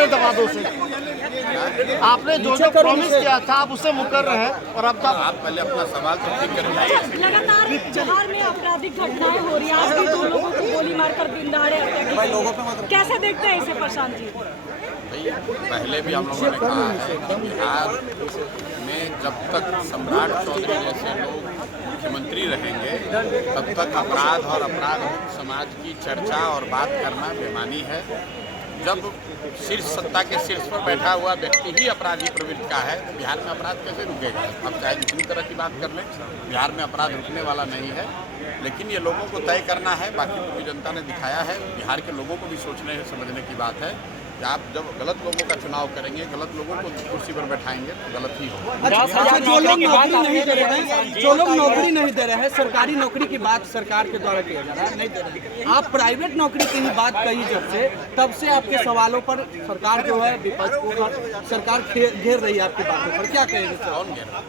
अपने दवादों से? आपने जो जो प्रॉमिस किया था आप उससे मुकर रहे हैं और अब तक आप पहले अपना सवाल तो ठीक करिए। लगातार बिहार में आपराधिक घटनाएं हो रही हैं। आज भी 2 लोगों को गोली मारकर दिनदहाड़े हत्या की गई। कैसे देखते हैं इसे प्रशांत जी? भाई पहले भी हम लोगों ने कहा है कि बिहार में जब तक सम्राट चौधरी जैसे लोग मुख्यमंत्री रहेंगे तब तक अपराध और अपराध समाज की चर्चा और बात करना बेमानी है। जब शीर्ष सत्ता के शीर्ष पर बैठा हुआ व्यक्ति ही अपराधी प्रवृत्ति का है तो बिहार में अपराध कैसे रुकेगा? अब चाहे जितनी तरह की बात कर लें, बिहार में अपराध रुकने वाला नहीं है। लेकिन ये लोगों को तय करना है, बाकी पूरी जनता ने दिखाया है। बिहार के लोगों को भी सोचने समझने की बात है कि आप जब गलत लोगों का चुनाव करेंगे, गलत लोगों को कुर्सी पर बैठाएंगे तो गलत ही होगा। अच्छा, जो लोग नौकरी नहीं दे रहे हैं, जो लोग नौकरी नहीं दे रहे हैं, सरकारी नौकरी की बात सरकार के द्वारा किया जा रहा है, नहीं दे रहे। आप प्राइवेट नौकरी की ही बात कही तब से आपके सवालों पर सरकार जो है विपक्ष को सरकार घेर रही है आपकी बातों पर, क्या कहेंगे? कौन घेर रहा?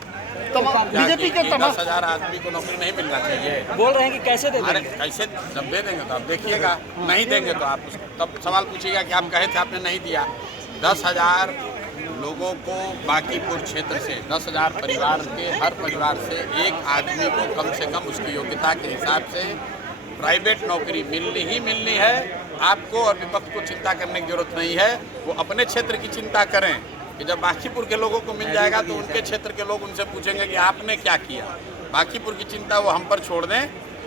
बीजेपी के 10,000 आदमी को नौकरी नहीं मिलना चाहिए? बोल रहे हैं कि कैसे दे अरे कैसे, जब दे देंगे तो आप देखिएगा, नहीं देंगे तो आप तब सवाल पूछिएगा कि आप कहे थे आपने नहीं दिया। 10,000 लोगों को बांकीपुर क्षेत्र से 10,000 परिवार के हर परिवार से एक आदमी को कम से कम उसकी योग्यता के हिसाब से प्राइवेट नौकरी मिलनी ही मिलनी है। आपको और विपक्ष को चिंता करने की जरूरत नहीं है। वो अपने क्षेत्र की चिंता करें कि जब बांकीपुर के लोगों को मिल जाएगा तो उनके क्षेत्र के लोग उनसे पूछेंगे कि आपने क्या किया। बांकीपुर की चिंता वो हम पर छोड़ दें।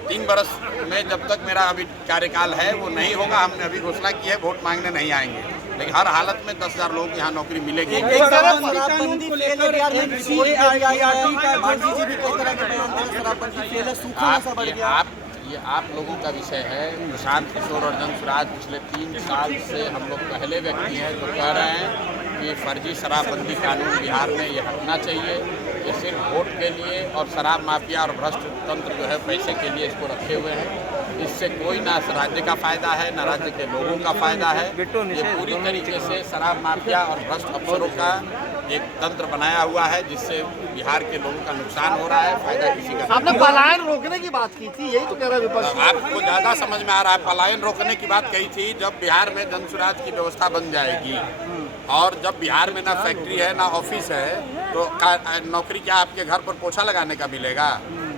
3 बरस में जब तक मेरा अभी कार्यकाल है वो नहीं होगा। हमने अभी घोषणा की है, वोट मांगने नहीं आएंगे, लेकिन हर हालत में 10,000 लोगों को यहाँ नौकरी मिलेगी। आप लोगों का विषय है। प्रशांत किशोर और धनसुराज पिछले 3 साल से हम लोग पहले व्यक्ति हैं जो कह रहे हैं कि फर्जी शराबबंदी कानून बिहार में ये हटना चाहिए। ये सिर्फ वोट के लिए और शराब माफिया और भ्रष्ट तंत्र जो है पैसे के लिए इसको रखे हुए हैं। इससे कोई ना राज्य का फायदा है ना राज्य के लोगों का फायदा है। ये पूरी तरीके से शराब माफिया और भ्रष्ट अफसरों का एक तंत्र बनाया हुआ है जिससे बिहार के लोगों का नुकसान हो रहा है, फायदा किसी का। आपने पलायन रोकने की बात की थी, यही तो कह रहा है विपक्ष। आपको ज़्यादा समझ में आ रहा है। पलायन रोकने की बात कही थी जब बिहार में धनसुराज की व्यवस्था बन जाएगी और जब बिहार में ना फैक्ट्री है ना ऑफिस है तो नौकरी क्या आपके घर पर पोछा लगाने का मिलेगा?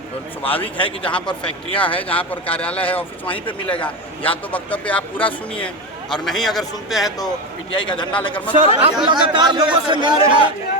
तो स्वाभाविक है कि जहाँ पर फैक्ट्रियाँ हैं, जहाँ पर कार्यालय है, ऑफिस वहीं पे मिलेगा। या तो वक्तव्य आप पूरा सुनिए और नहीं अगर सुनते हैं तो पीटीआई का झंडा लेकर मत। सर, आप लगातार लोगों से मिल रहे हैं।